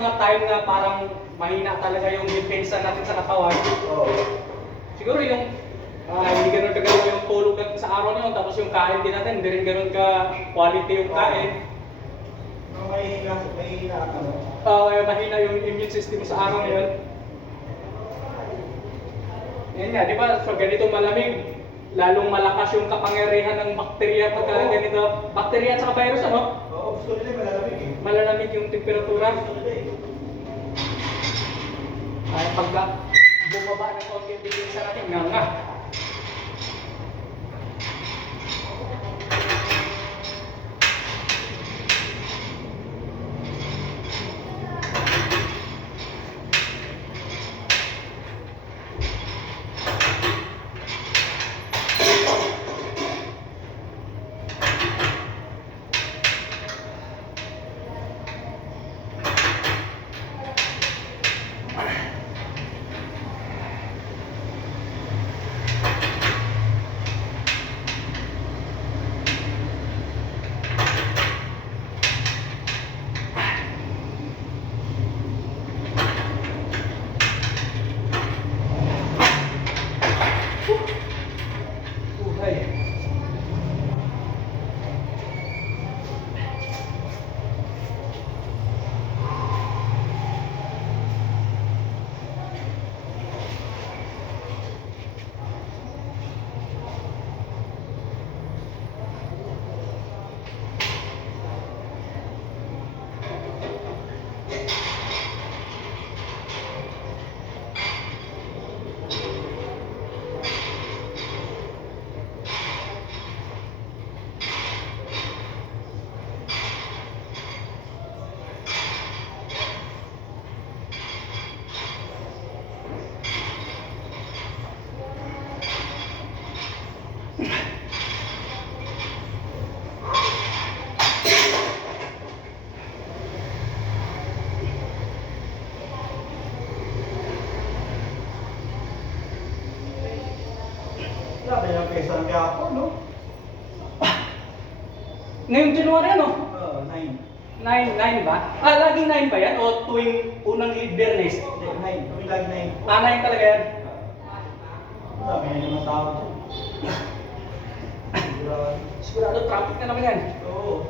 Mga time na parang mahina talaga yung depensa natin sa katawan. Oo. Siguro yung hindi ganun kaganda yung tulog natin sa araw na yun, tapos yung kain din natin, hindi rin ganun ka quality yung kain. Mahina ano. Mahina yung immune system sa araw na yun. Yan nga, di ba, sa ganitong malamig, lalong malakas yung kapangyarihan ng bakterya pagka ganito. Bakterya at saka virus, ano? Oo, gusto nila malalamig eh. Malalamig yung temperatura. Gusto nila eh. Ay, pagka bumaba ng konti yung depensa natin, nga. Grabe yung pesa ng Quiapo, no? Ngayong January, ano? Oo, 9. 9 ba? Laging 9 ba yan? O tuwing unang Biyernes? Hindi, 9. Kami lagi 9. 9 talaga yan. Dami na naman tao. Sigurado traffic na naman yan. Oo.